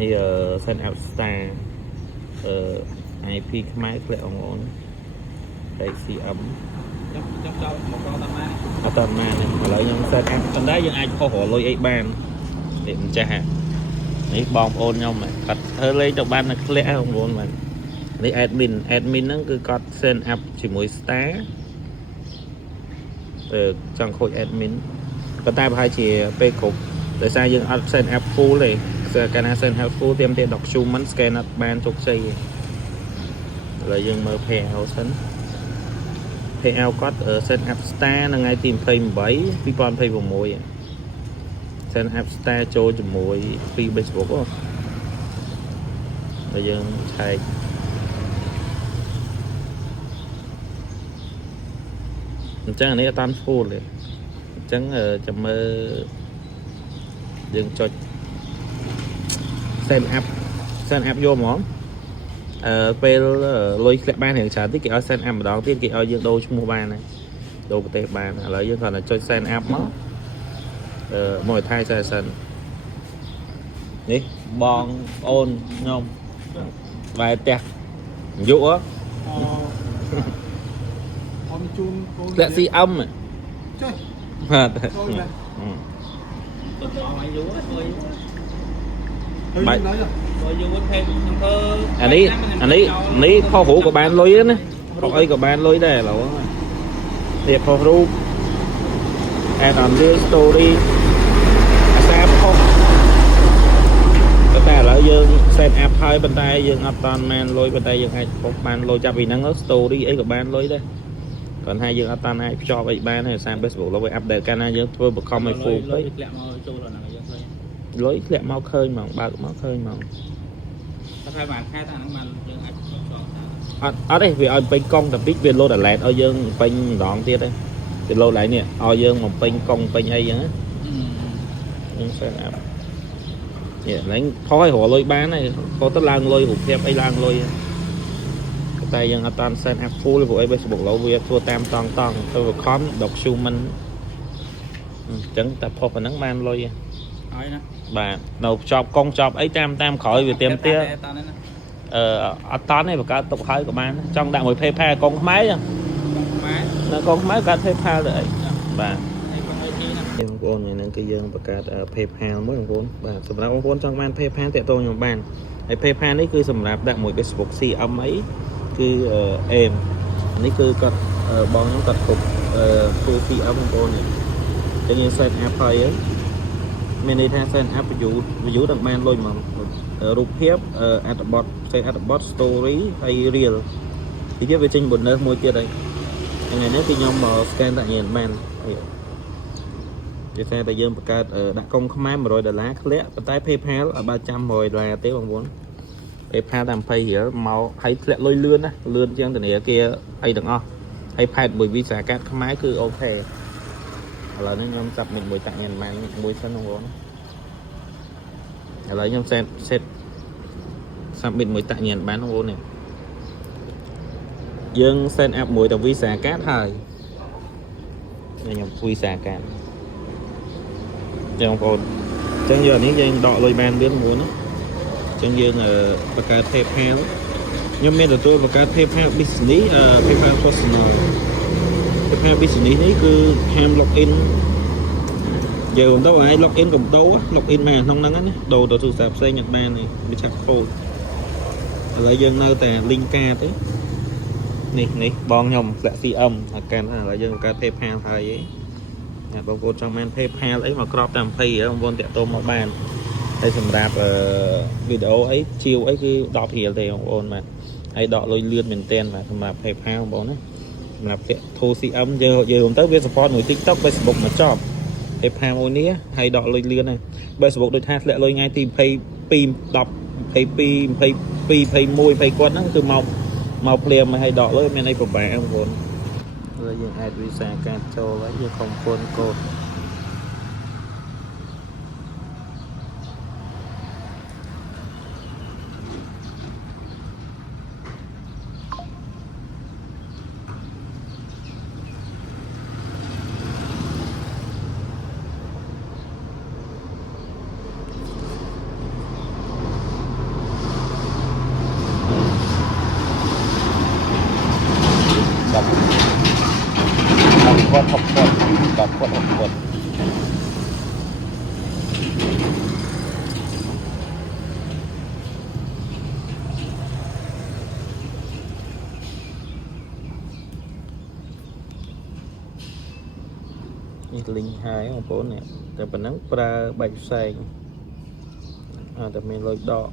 នេះSign Up Star IP ខ្មែរធ្លាក់អង្គអូន CM ចាំចោលមកដល់តាមណាអត់តាមណាឥឡូវខ្ញុំ Sign Up ប៉ុន្តែយើងអាចខុសរលុយអីបាននេះម្ចាស់នេះបងប្អូនខ្ញុំគាត់ធ្វើលេងទៅបានតែធ្លាក់បងប្អូនបាទនេះ admin ហ្នឹងគឺគាត់ Sign Up ជាមួយ Star ចង់ខូច admin ប៉ុន្តែប្រហែលជាពេលគ្រប់ដោយសារយើងអត់ Sign Up full ទេកាលណា Sign Up full ទាមទារ document scan អត់បានជោគជ័យទេឥឡូវយើងមើល payout សិន payout គាត់ Sign Up Star នៅថ្ងៃទី28 2026 Sign Up Star ចូលជាមួយ free Facebook ហើយយើងឆែកអញ្ចឹងអានេះអត់តាម full ទេអញ្ចឹងចាំមើលយើងចុច Sign Up យកហ្មងពេលលុយធ្លាក់បានរៀងច្រើនតិចគេឲ្យ Sign Up ម្ដងទៀតគេឲ្យយើងដូរឈ្មោះបានហើយដូរប្រទេសបានឥឡូវយើងគ្រាន់តែចុច Sign Up មកមកថៃសិននេះបងប្អូនខ្ញុំបែរផ្ទះយុហ៎អមជូនកូនធ្លាក់ CM ចុះបាទទៅអស់អាយុហើយបាយយូរពេកខ្ញុំធ្វើអានេះខុសរូបក៏បានលុយណាខុសអីក៏បានលុយដែរឥឡូវនេះខុសរូប add on real story អាសាខុសតែឥឡូវយើង set up ហើយប៉ុន្តែយើងអត់បានបានលុយប៉ុន្តែយើងអាចខុសបានលុយចាប់ពីហ្នឹង story អីក៏បានលុយដែរគាត់ថាយើងអត់បានអាចភ្ជាប់អីបានហើយសារ Facebook លុយ update កាលណាយើងធ្វើបខំឲ្យ full ពេកធ្លាក់មកចូលដល់ហ្នឹងយើងឃើញលុយធ្លាក់មកឃើញហ្មងបើកមកឃើញហ្មងតែខែបានខែតែហ្នឹងបានយើងអាចភ្ជាប់អត់ទេវាឲ្យពេញកង់តែតិចវា load alert ឲ្យយើងពេញម្ដងទៀតទេវា load ឡើងនេះឲ្យយើងមកពេញកង់ពេញអីចឹងណាយើង set up នេះឡើងខុសឲ្យរកលុយបានហើយខុសទៅឡើងលុយរូបភាពអីឡើងលុយតែយើងអត់តាន់ set up full ព្រោះអី Facebook ឡូវវាធ្វើតាមតង់ទៅ con document អញ្ចឹងតែផុសប៉ុណ្ណឹងបានលុយហើយណាបាទនៅភ្ជាប់កង់ចប់អីតាមក្រោយវាទៀមទាអត់តាន់ទេបង្កើតទុកហើយក៏បានចង់ដាក់មួយ PayPal កង់ខ្មែរចឹងនៅកង់ខ្មែរកើត PayPal ទៅអីបាទបងប្អូនហ្នឹងគឺយើងបង្កើត PayPal មួយបងប្អូនបាទសម្រាប់បងប្អូនចង់បាន PayPal តាក់ទងខ្ញុំបានហើយ PayPal នេះគឺសម្រាប់ដាក់មួយ Facebook CM អីគឺអេមនេះគឺគាត់បងខ្ញុំគាត់គ្រប់ full CM បងប្អូននេះតែយើង set up ហើយមានន័យថា set up view ដល់បានលុយមករូបភាព Adbot set Adbot story ហើយ reel ទីទៀតវាចេញ bonus មួយទៀតហើយថ្ងៃនេះគឺខ្ញុំមក scan តាក់ញ៉ាំបានគេថាតែយើងបង្កើតដាក់កុំខ្មែរ$100ធ្លាក់ប៉ុន្តែ PayPal ឲ្យបើចាំ$100ទេបងប្អូន PayPal តាម20រៀលមកឲ្យធ្លាក់លុយលឿនណាលឿនជាងធនាគារអីទាំងអស់ហើយផែតមួយ Visa កាតខ្មែរគឺអូខេឥឡូវនេះខ្ញុំចាប់មួយតាក់ញ៉ាំបានមួយសិនបងប្អូនឥឡូវខ្ញុំ set submit មួយតាក់ញ៉ាំបានបងប្អូននេះយើង set up មួយទៅ Visa កាតហើយខ្ញុំ Visa កាតបងប្អូនអញ្ចឹងយកនេះយើងដកលុយបានលឿនមួយណាអញ្ចឹងយើងបង្កើត PayPal ខ្ញុំមានទទួលបង្កើត PayPal Business PayPal Personal PayPal Business នេះគឺហាម login យើងទៅឲ្យ login កំដូរ login មកក្នុងហ្នឹងណាដូរទៅទូរស័ព្ទផ្សេងអត់បានទេវាឆាប់ខូចឥឡូវយើងនៅតែ link កាតទេនេះបងខ្ញុំធ្លាក់ CM អាកាន់ឥឡូវយើងបង្កើត PayPal ហើយបងប្អូនចង់បាន PayPal អីមកក្របតាម20បងប្អូនតាក់ទងមកបានហើយសម្រាប់វីដេអូអីជាវអីគឺ10រៀលទេបងប្អូនបាទហើយដកលុយលឿនមែនទែនបាទសម្រាប់ PayPal បងប្អូនណាសម្រាប់ CM យើងទៅវា support មួយ TikTok Facebook មកចប់ PayPal មួយនេះហើយដកលុយលឿនហើយ Facebook ដូចថាធ្លាក់លុយថ្ងៃទី22 21គាត់ហ្នឹងគឺមកភ្លាមឲ្យដកលុយមានអីពិបាកបងប្អូនហើយយើងអាច Visa កាតចូលហើយយើងខំពន្ធកូដ 10 ฟุต10 ฟุต 6 ฟุตนี่ลิงหายของผมเนี่ยแต่ปนังปลาใบแสงแต่ไม่ลอยดอก